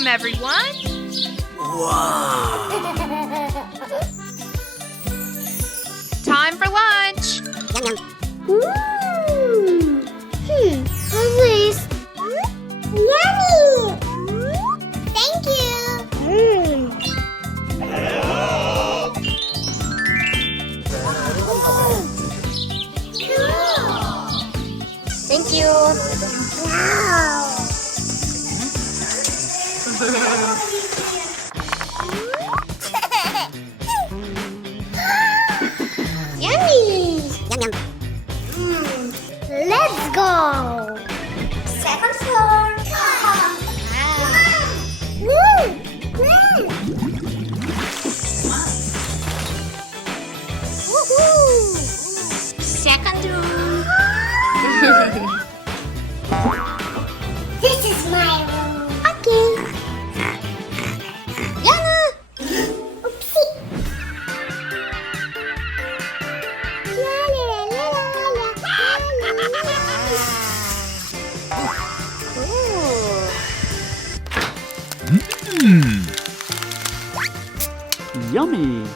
Welcome, everyone. Wow! Time for lunch. What's this? Yummy! Thank you! Thank you! Wow! Yummy! Yum yum! Let's go! Second floor! Woo! Woohoo! Second room! This is my room! Okay! Yana! Oopsie! La la la la la la la. Yummy!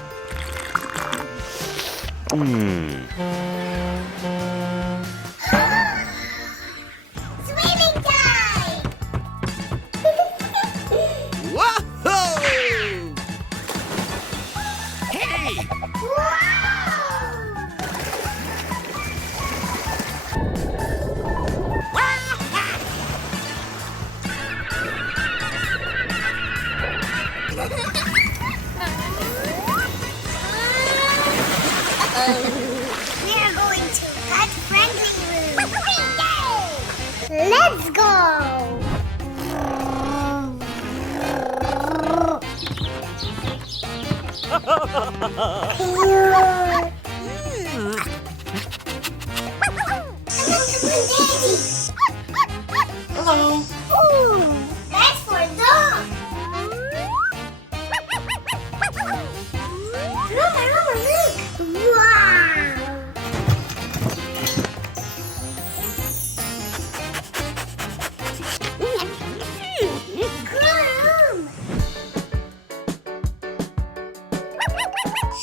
Swimming time! Whoa! Hey! We're going to pet-friendly room. Let's go. Hello. Ooh, that's for dog. Roma, look. Wow. Come.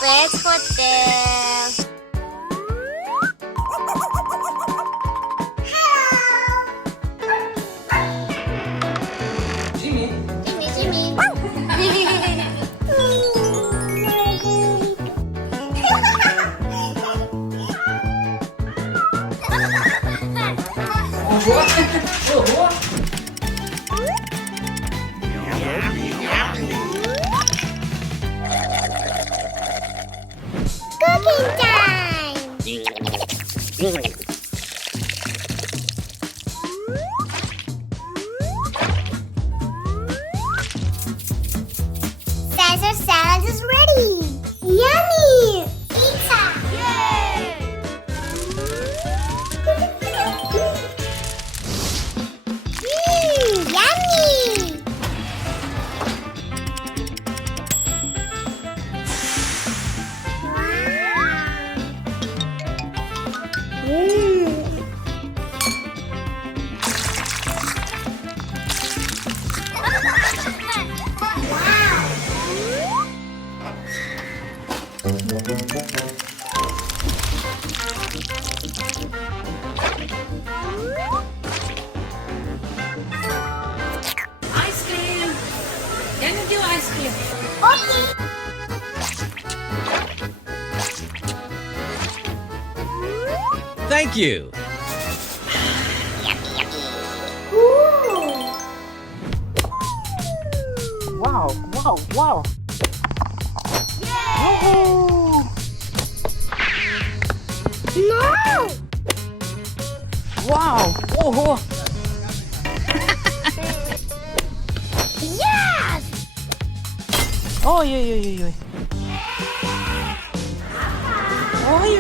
Let's put this. Jimmy. Cooking time! Caesar salad is ready! Yummy! Pizza! Yay! Yummy! Ice cream. Can you do ice cream? Okay. Thank you. Ooh. Wow! Wow! Wow! Woohoo! No! Wow! Whoa! Yes! Oh, yeah. Oh, yeah.